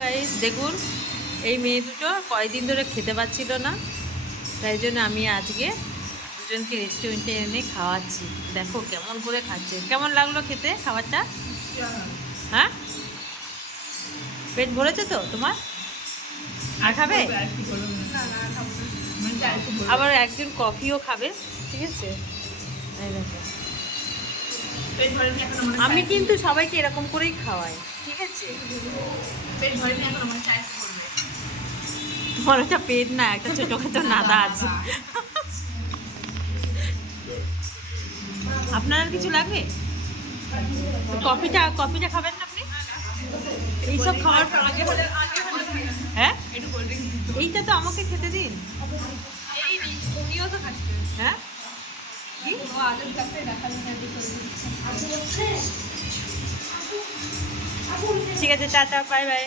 Guys দেখুন, এই মেয়ে দুটো কয়েকদিন ধরে খেতে পাচ্ছিল না, তাই জন্য আমি আজকে দুজনকে রেস্টুরেন্টে এনে খাওয়াচ্ছি। দেখো কেমন করে খাচ্ছে। কেমন লাগলো খেতে খাবারটা? হ্যাঁ, পেট ভরেছে তো তোমার? আর খাবে? আবার একজন কফিও খাবে, ঠিক আছে? এই দেখো, আমি কিন্তু সবাইকে এরকম করেই খাওয়াই, ঠিক আছে? তোমার একটা পেট না, একটা ছোটখাটো নাদা আছে। আপনার আর কিছু লাগবে? কফিটা খাবেন না আপনি? এইসব খাওয়ার হ্যাঁ, এইটা তো আমাকে খেতে দিন। হ্যাঁ, ঠিক আছে, টাটা, বাই বাই।